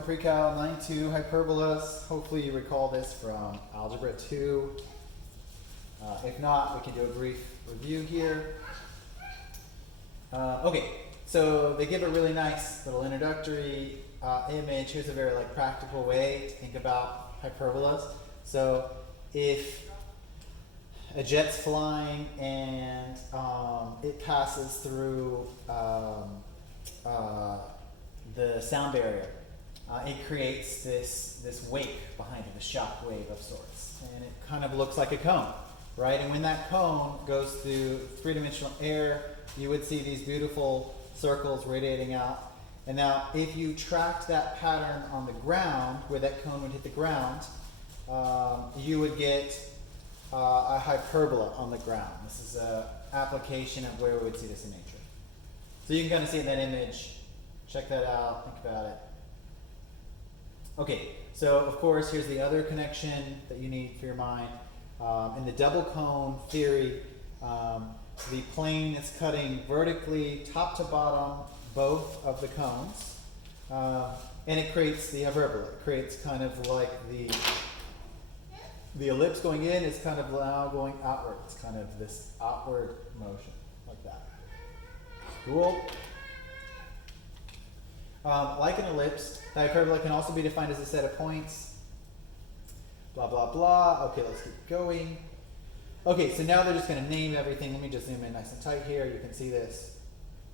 welcome Precal 9-2 Hyperbolas. Hopefully you recall this from Algebra 2. If not, we can do a brief review here. Okay, so they give a really nice little introductory image. Here's a very practical way to think about hyperbolas. So if a jet's flying and it passes through the sound barrier, it creates this wake behind it, a shock wave of sorts, and it kind of looks like a cone, right? And when that cone goes through three-dimensional air, you would see these beautiful circles radiating out. And now, if you tracked that pattern on the ground, where that cone would hit the ground, you would get a hyperbola on the ground. This is an application of where we would see this in nature. So you can kind of see in that image. Check that out, think about it. Okay, so of course, here's the other connection that you need for your mind. In the double cone theory, the plane is cutting vertically, top to bottom, both of the cones, and it creates the hyperbola. It creates kind of like the ellipse going in is kind of now going outward. It's kind of this outward motion, like that. Cool. Like an ellipse, the hyperbola can also be defined as a set of points. Blah, blah, blah. Okay, let's keep going. Okay, so now they're just going to name everything. Let me just zoom in nice and tight here. You can see this.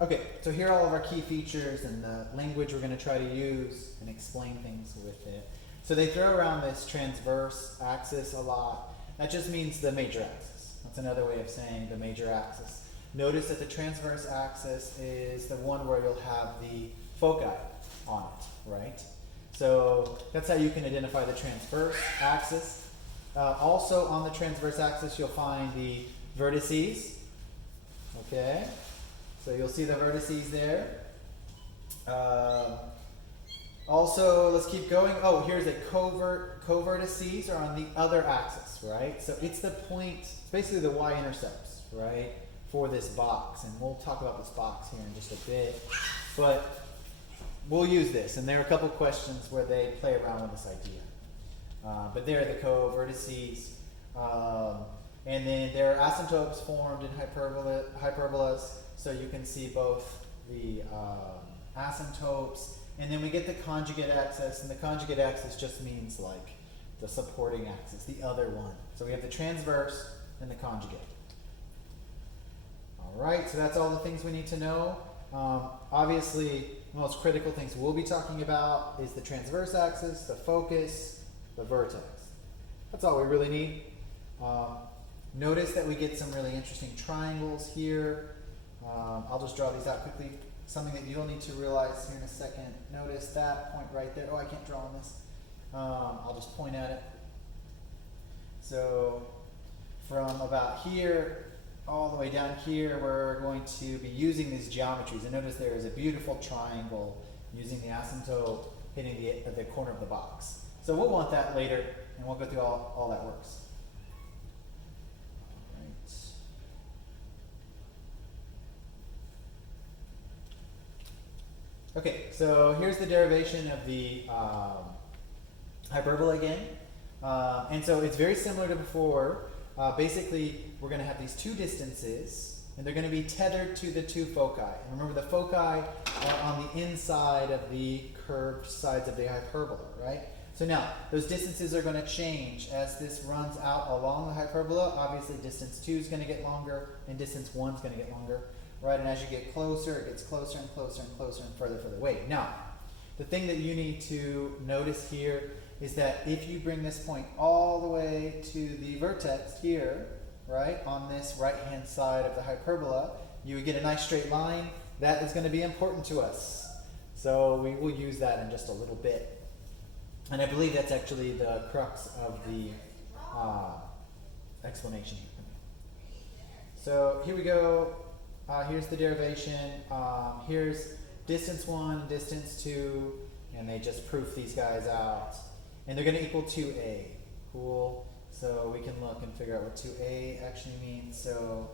Okay, so here are all of our key features and the language we're going to try to use and explain things with it. So they throw around this transverse axis a lot. That just means the major axis. That's another way of saying the major axis. Notice that the transverse axis is the one where you'll have the foci on it, right? So that's how you can identify the transverse axis. Also on the transverse axis, you'll find the vertices. Okay, so you'll see the vertices there. Also, let's keep going. Oh, here's a covertices are on the other axis, right? So it's the point, it's basically the y-intercepts, right, for this box. And we'll talk about this box here in just a bit. But we'll use this, and there are a couple questions where they play around with this idea. But there are the co-vertices, and then there are asymptotes formed in hyperbolas, so you can see both the asymptotes, and then we get the conjugate axis, and the conjugate axis just means like the supporting axis, the other one. So we have the transverse and the conjugate. All right, so that's all the things we need to know. Obviously, the most critical things we'll be talking about is the transverse axis, the focus, the vertex. That's all we really need. Notice that we get some really interesting triangles here. I'll just draw these out quickly. Something that you'll need to realize here in a second. Notice that point right there. Oh, I can't draw on this. I'll just point at it. So from about here all the way down here, we're going to be using these geometries. And notice there is a beautiful triangle using the asymptote hitting the corner of the box. So we'll want that later, and we'll go through all that works. All right. Okay, so here's the derivation of the hyperbola again. And so it's very similar to before. Basically, we're going to have these two distances, and they're going to be tethered to the two foci. And remember, the foci are on the inside of the curved sides of the hyperbola, right? So now, those distances are going to change as this runs out along the hyperbola. Obviously, distance 2 is going to get longer, and distance 1 is going to get longer, right? And as you get closer, it gets closer and closer and closer and further away. Now, the thing that you need to notice here is that if you bring this point all the way to the vertex here, right, on this right-hand side of the hyperbola, you would get a nice straight line. That is going to be important to us. So we will use that in just a little bit. And I believe that's actually the crux of the explanation here. So here we go. Here's the derivation. Here's distance 1, distance 2, and they just proof these guys out. And they're going to equal 2a. Cool. So we can look and figure out what 2a actually means. So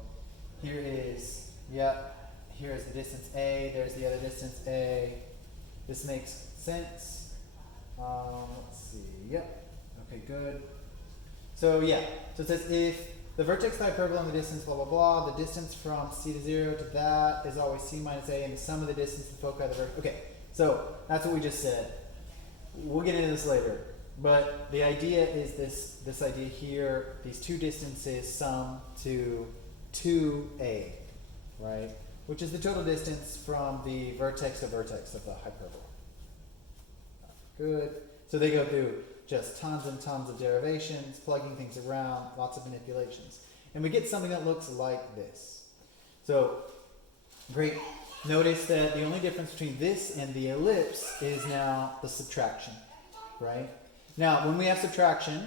here is, here's the distance a, there's the other distance a. This makes sense. Let's see. Yep. Okay, good. So yeah, so it says if the vertex of the hyperbola and the distance, blah, blah, blah, the distance from C to 0 to that is always C minus A, and the sum of the distance to the foci of the vertex. Okay, so that's what we just said. We'll get into this later. But the idea is this idea here, these two distances sum to 2A, right? Which is the total distance from the vertex to vertex of the hyperbola. Good. So they go through just tons and tons of derivations, plugging things around, lots of manipulations. And we get something that looks like this. So, great. Notice that the only difference between this and the ellipse is now the subtraction, right? Now, when we have subtraction,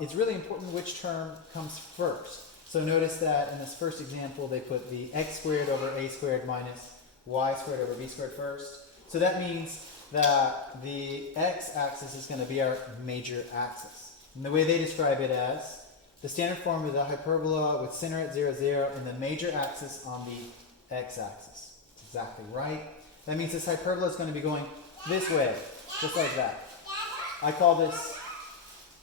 it's really important which term comes first. So notice that in this first example, they put the x squared over a squared minus y squared over b squared first. So that means that the x-axis is going to be our major axis. And the way they describe it as the standard form of the hyperbola with center at 0, 0, and the major axis on the x-axis. That's exactly right. That means this hyperbola is going to be going this way, just like that. I call this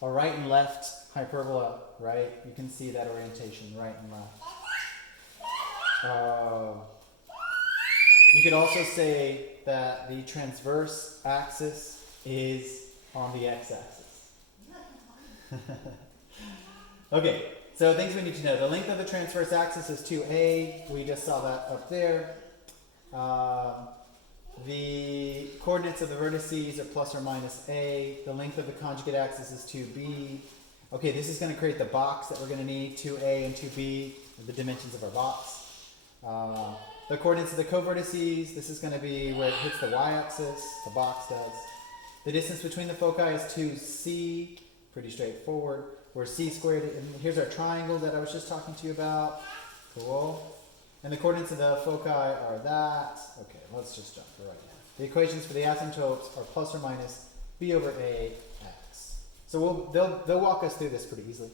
a right and left hyperbola, right? You can see that orientation, right and left. You could also say that the transverse axis is on the x-axis. Okay, so things we need to know. The length of the transverse axis is 2a. We just saw that up there. The coordinates of the vertices are plus or minus a. The length of the conjugate axis is 2b. Okay, this is going to create the box that we're going to need. 2a and 2b are the dimensions of our box. The coordinates of the covertices, this is going to be where it hits the y-axis, the box does. The distance between the foci is 2c, pretty straightforward. Where c squared, and here's our triangle that I was just talking to you about. Cool. And the coordinates of the foci are that. Okay, let's just jump to right now. The equations for the asymptotes are plus or minus b over a x. So they'll walk us through this pretty easily.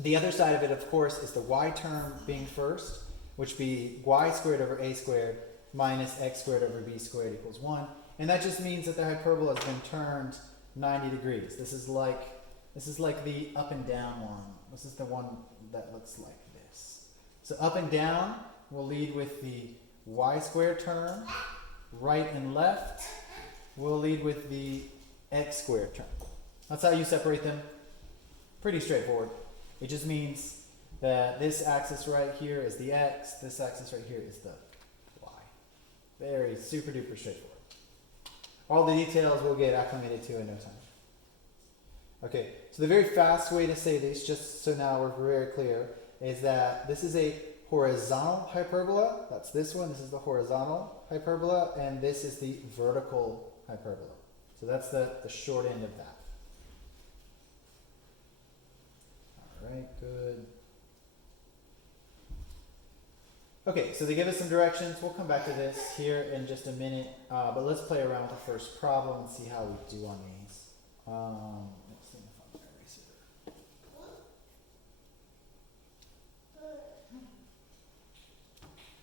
The other side of it, of course, is the y term being first, which be y squared over a squared minus x squared over b squared equals 1. And that just means that the hyperbola has been turned 90 degrees. This is like the up and down one. This is the one that looks like this. So up and down will lead with the y squared term. Right and left will lead with the x squared term. That's how you separate them. Pretty straightforward. It just means that this axis right here is the x, this axis right here is the y. Very super duper straightforward. All the details we'll get acclimated to in no time. Okay, so the very fast way to say this, just so now we're very clear, is that this is a horizontal hyperbola. That's this one. This is the horizontal hyperbola, and this is the vertical hyperbola. So that's the short end of that. All right, good. Okay, so they give us some directions. We'll come back to this here in just a minute, but let's play around with the first problem and see how we do on these. Let's see if I'm erase it.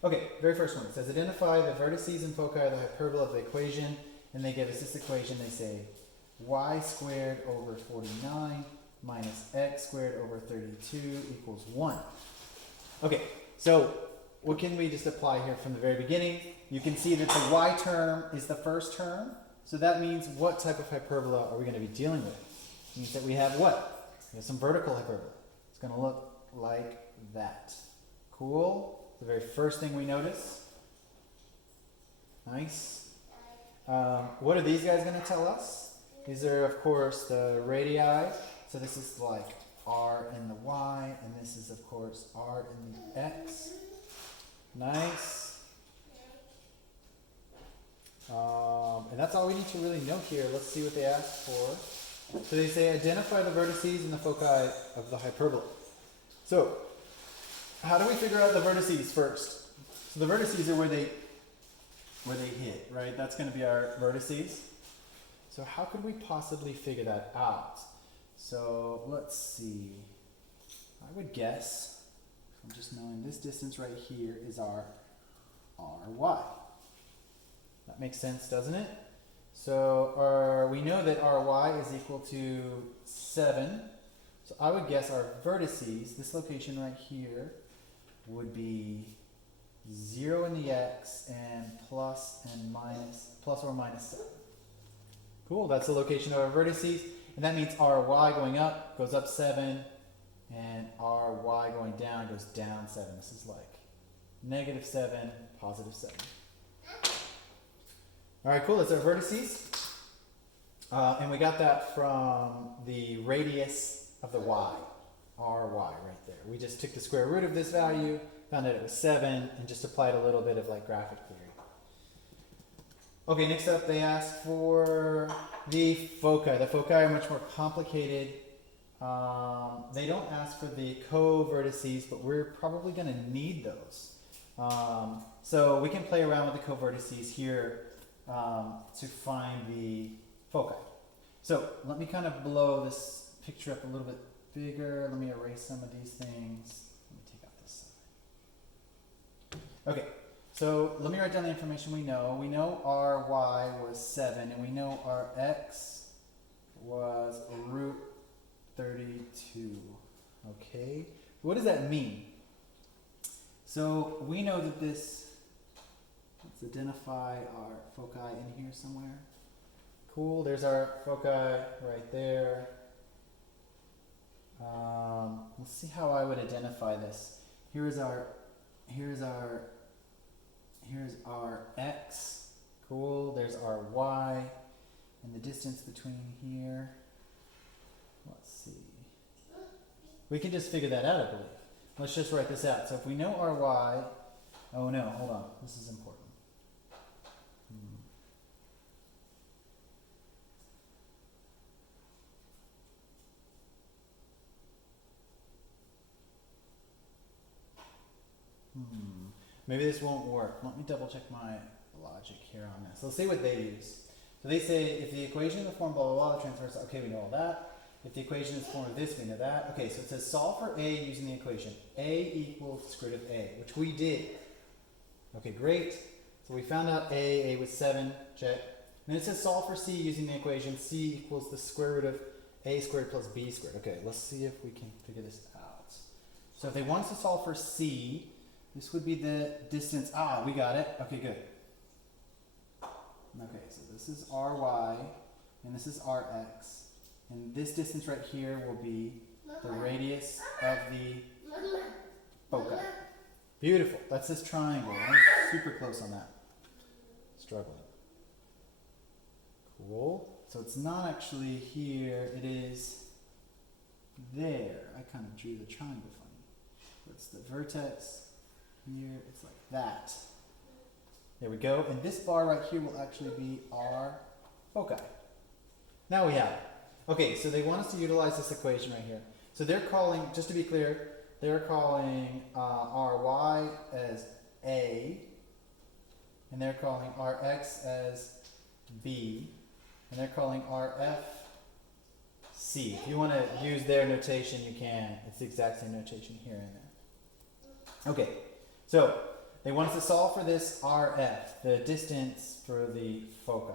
Okay, very first one. It says identify the vertices and foci of the hyperbola of the equation, and they give us this equation. They say y squared over 49 minus x squared over 32 equals 1. Okay, so what can we just apply here from the very beginning? You can see that the y term is the first term. So that means what type of hyperbola are we going to be dealing with? It means that we have what? We have some vertical hyperbola. It's going to look like that. Cool. The very first thing we notice. Nice. What are these guys going to tell us? These are, of course, the radii. So this is like r in the y, and this is, of course, r in the x. Nice. And that's all we need to really know here. Let's see what they ask for. So they say identify the vertices and the foci of the hyperbola. So how do we figure out the vertices first? So the vertices are where they hit, right? That's going to be our vertices. So how could we possibly figure that out? So let's see. I would guess, I'm just knowing this distance right here is our ry. That makes sense, doesn't it? So we know that our y is equal to 7. So I would guess our vertices, this location right here, would be 0 in the x and plus or minus 7. Cool, that's the location of our vertices. And that means our y going up goes up 7, and our y going down goes down 7. This is like -7, +7. All right, cool, that's our vertices. And we got that from the radius of the y, ry right there. We just took the square root of this value, found out it was 7, and just applied a little bit of like graphic theory. Okay, next up they asked for the foci. The foci are much more complicated. They don't ask for the co-vertices, but we're probably going to need those. So we can play around with the co-vertices here to find the foci. So let me kind of blow this picture up a little bit bigger. Let me erase some of these things. Let me take out this side. Okay, so let me write down the information we know. We know our y was 7, and we know our x was root 32. Okay, what does that mean? So we know that this, let's identify our foci in here somewhere. Cool, there's our foci right there. Let's see how I would identify this. Here's our x. Cool, there's our y, and the distance between here. Let's see. We can just figure that out, I believe. Let's just write this out. So if we know our y, oh no, hold on, this is important. Maybe this won't work. Let me double check my logic here on this. Let's see what they use. So they say if the equation is the form blah blah blah, the transverse, okay, we know all that. If the equation is the form of this, we know that. Okay, so it says solve for a using the equation. A equals square root of a, which we did. Okay, great. So we found out a was 7, check. And then it says solve for c using the equation. C equals the square root of a squared plus b squared. Okay, let's see if we can figure this out. So if they want us to solve for c, this would be the distance. Ah, we got it. Okay, good. Okay, so this is ry, and this is rx. And this distance right here will be the radius of the foci. Beautiful. That's this triangle. I was super close on that. Struggling. Cool. So it's not actually here. It is there. I kind of drew the triangle funny. It's the vertex. Here, it's like that. There we go. And this bar right here will actually be our foci. Now we have it. Okay, so they want us to utilize this equation right here. So they're calling, just to be clear, they're calling our y as a, and they're calling our x as b, and they're calling our f c. If you want to use their notation, you can. It's the exact same notation here and there. Okay. So they want us to solve for this RF, the distance for the foci.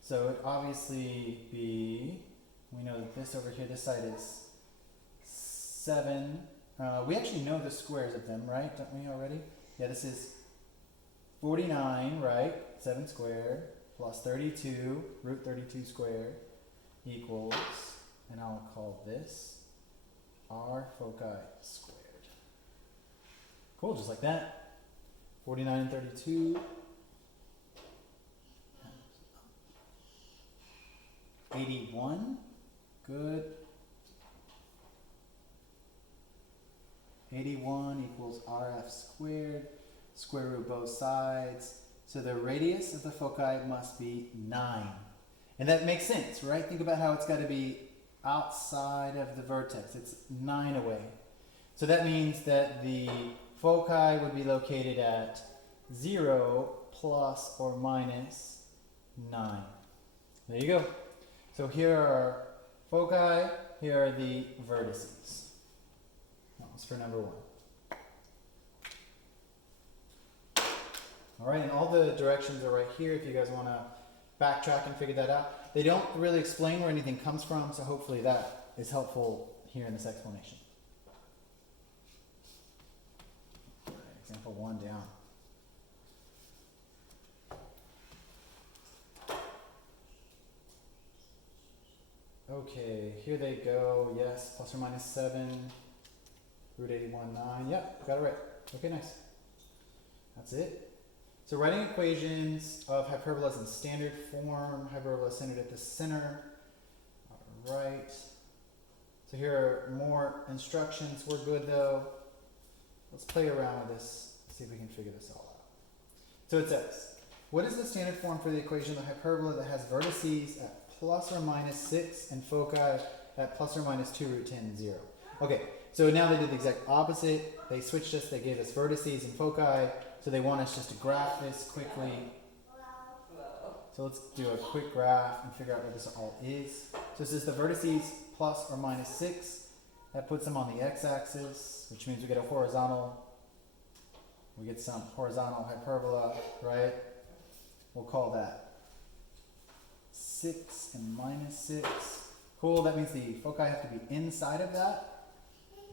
So it would obviously be, we know that this over here, this side is 7. We actually know the squares of them, right? Don't we already? Yeah, this is 49, right? 7 squared plus 32, root 32 squared equals, and I'll call this r foci squared. Cool, just like that. 49 and 32. 81. Good. 81 equals RF squared. Square root both sides. So the radius of the foci must be 9. And that makes sense, right? Think about how it's got to be outside of the vertex. It's 9 away. So that means that the foci would be located at 0 plus or minus 9. There you go. So here are our foci, here are the vertices. That was for number 1. All right, and all the directions are right here if you guys want to backtrack and figure that out. They don't really explain where anything comes from, so hopefully that is helpful here in this explanation. Example 1 down. Okay, here they go. Yes, plus or minus 7, root 81, 9. Yep, got it right. Okay, nice. That's it. So writing equations of hyperbolas in standard form, hyperbola centered at the center. All right. So here are more instructions. We're good though. Let's play around with this, see if we can figure this all out. So it says, what is the standard form for the equation of the hyperbola that has vertices at plus or minus 6 and foci at plus or minus 2 root 10, 0? Okay, so now they did the exact opposite. They switched us, they gave us vertices and foci, so they want us just to graph this quickly. So let's do a quick graph and figure out what this all is. So this is the vertices plus or minus 6. That puts them on the x-axis, which means we get a horizontal. We get some horizontal hyperbola, right? We'll call that 6 and minus 6. Cool, that means the foci have to be inside of that,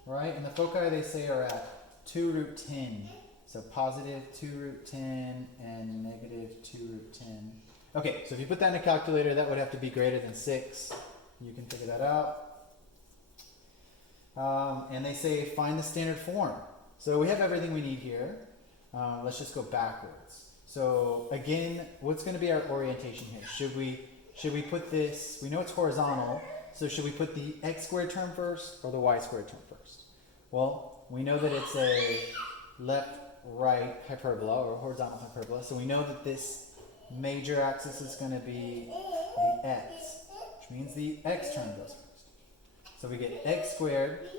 right? And the foci they say are at 2 root 10. So positive 2 root 10 and negative 2 root 10. Okay, so if you put that in a calculator, that would have to be greater than 6. You can figure that out. And they say find the standard form. So we have everything we need here. Let's just go backwards. So again, what's going to be our orientation here? Should we put this, we know it's horizontal, so should we put the x squared term first or the y squared term first? Well, we know that it's a left-right hyperbola or horizontal hyperbola, so we know that this major axis is going to be the x, which means the x term goes first. So we get x squared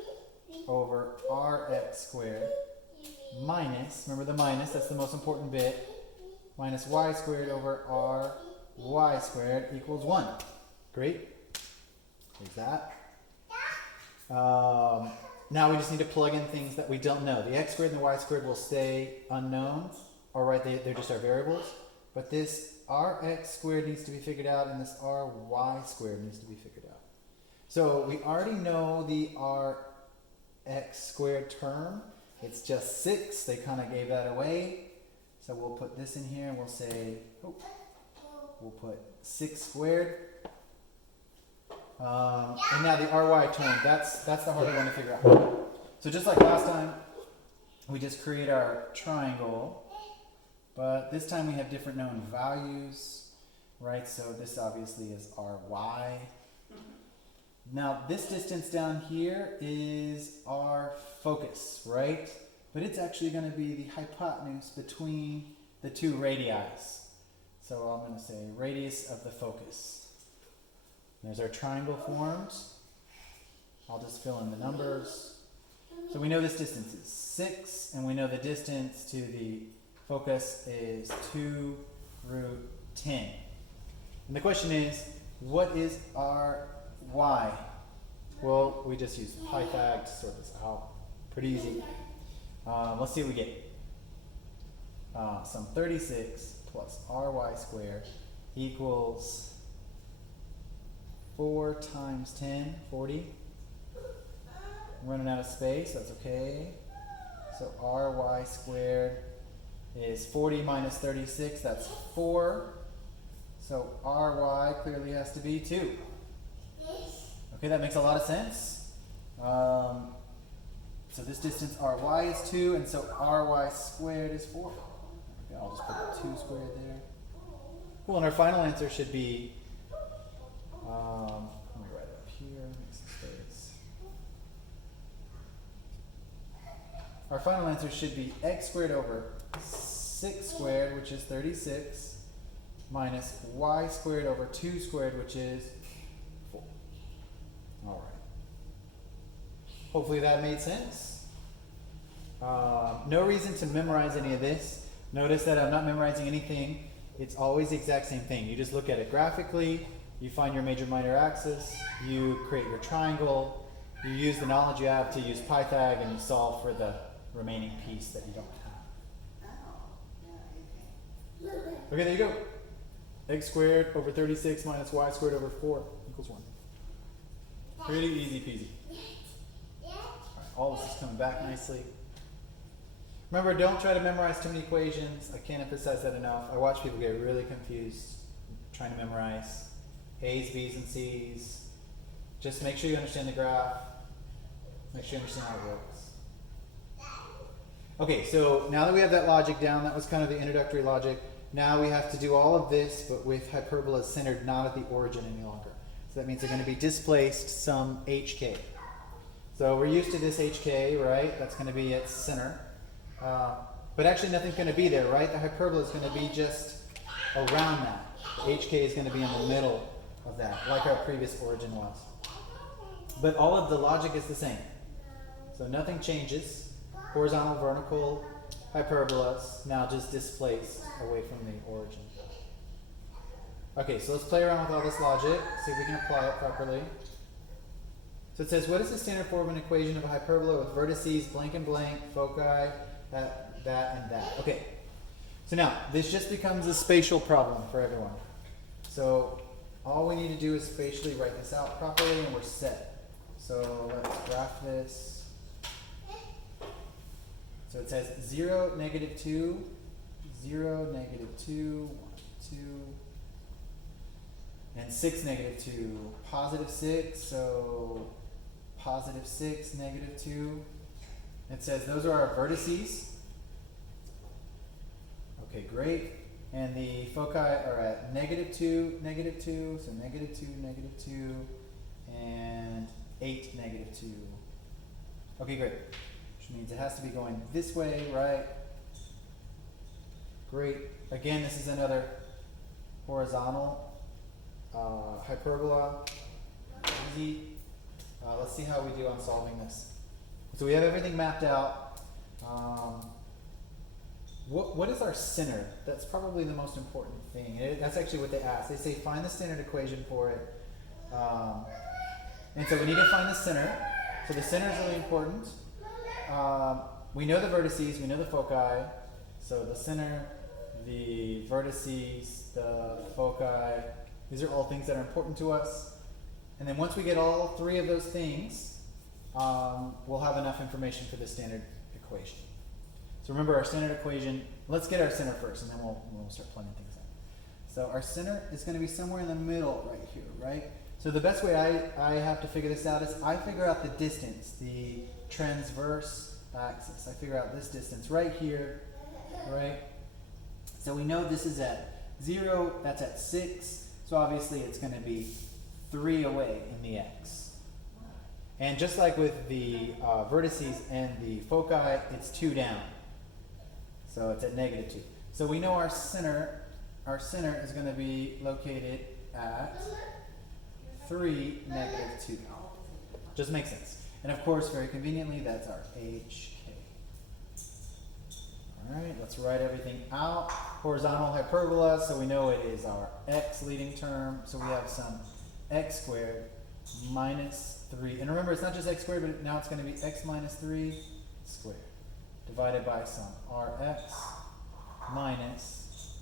over rx squared minus, remember the minus, that's the most important bit, minus y squared over ry squared equals 1. Great. There's that. Now we just need to plug in things that we don't know. The x squared and the y squared will stay unknown. All right, they're just our variables. But this rx squared needs to be figured out, and this ry squared needs to be figured out. So we already know the rx squared term. It's just 6. They kind of gave that away. So we'll put this in here and we'll say, we'll put 6 squared. And now the ry term, that's the harder one to figure out. So just like last time, we just create our triangle. But this time we have different known values, right? So this obviously is ry. Now this distance down here is our focus, right? But it's actually going to be the hypotenuse between the two radii. So I'm going to say radius of the focus. There's our triangle forms. I'll just fill in the numbers. So we know this distance is 6, and we know the distance to the focus is 2 root 10. And the question is, what is our y? Well, we just use Pythag to sort this out. Pretty easy. Let's see what we get. Some 36 plus ry squared equals 4 times 10, 40. I'm running out of space, that's okay. So ry squared is 40 minus 36, that's 4. So ry clearly has to be 2. Okay, that makes a lot of sense. So this distance ry is 2, and so ry squared is 4. Okay, I'll just put 2 squared there. Cool, and our final answer should be, let me write it up here, make some space. Our final answer should be x squared over 6 squared, which is 36, minus y squared over 2 squared, which is 4. All right. Hopefully that made sense. No reason to memorize any of this. Notice that I'm not memorizing anything. It's always the exact same thing. You just look at it graphically, you find your major minor axis, you create your triangle, you use the knowledge you have to use Pythag, and you solve for the remaining piece that you don't have. Okay, there you go. X squared over 36 minus y squared over 4 equals 1. Pretty easy peasy. All this is coming back nicely. Remember, don't try to memorize too many equations. I can't emphasize that enough. I watch people get really confused trying to memorize A's, B's, and C's. Just make sure you understand the graph. Make sure you understand how it works. Okay, so now that we have that logic down, that was kind of the introductory logic. Now we have to do all of this, but with hyperbolas centered not at the origin any longer. So that means they're going to be displaced some hk. So we're used to this hk, right? That's going to be its center. But actually nothing's going to be there, right? The hyperbola is going to be just around that. The hk is going to be in the middle of that, like our previous origin was. But all of the logic is the same. So nothing changes. Horizontal, vertical, hyperbolas, now just displaced away from the origin. Okay, so let's play around with all this logic, see if we can apply it properly. So it says, what is the standard form of an equation of a hyperbola with vertices blank and blank, foci, that, and that? Okay, so now this just becomes a spatial problem for everyone. So all we need to do is spatially write this out properly and we're set. So let's graph this. So it says 0, negative 2, 0, negative 2, 1, 2, and 6, negative 2, positive 6, so positive 6, negative 2. It says those are our vertices. Okay, great. And the foci are at negative 2, so negative 2, negative 2, and 8, negative 2. Okay, great. Which means it has to be going this way, right? Great. Again, this is another horizontal hyperbola. Easy. Let's see how we do on solving this. So we have everything mapped out. What is our center? That's probably the most important thing. That's actually what they ask. They say find the standard equation for it. And so we need to find the center. So the center is really important. We know the vertices, we know the foci. So the center, the vertices, the foci, these are all things that are important to us. And then once we get all three of those things, we'll have enough information for the standard equation. So remember our standard equation, let's get our center first and then we'll start plugging things in. So our center is going to be somewhere in the middle right here, right? So the best way I have to figure this out is I figure out the distance, the transverse axis. I figure out this distance right here, right? So we know this is at 0, that's at 6, so obviously it's going to be 3 away in the x. And just like with the vertices and the foci, it's 2 down. So it's at negative 2. So we know our center is going to be located at 3, negative 2. Just makes sense. And of course, very conveniently, that's our HK. All right, let's write everything out. Horizontal hyperbola, so we know it is our x leading term. So we have some x squared minus 3. And remember, it's not just x squared, but now it's going to be x minus 3 squared divided by some rx minus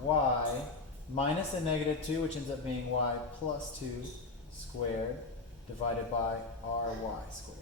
y minus a negative 2, which ends up being y plus 2 squared divided by ry squared.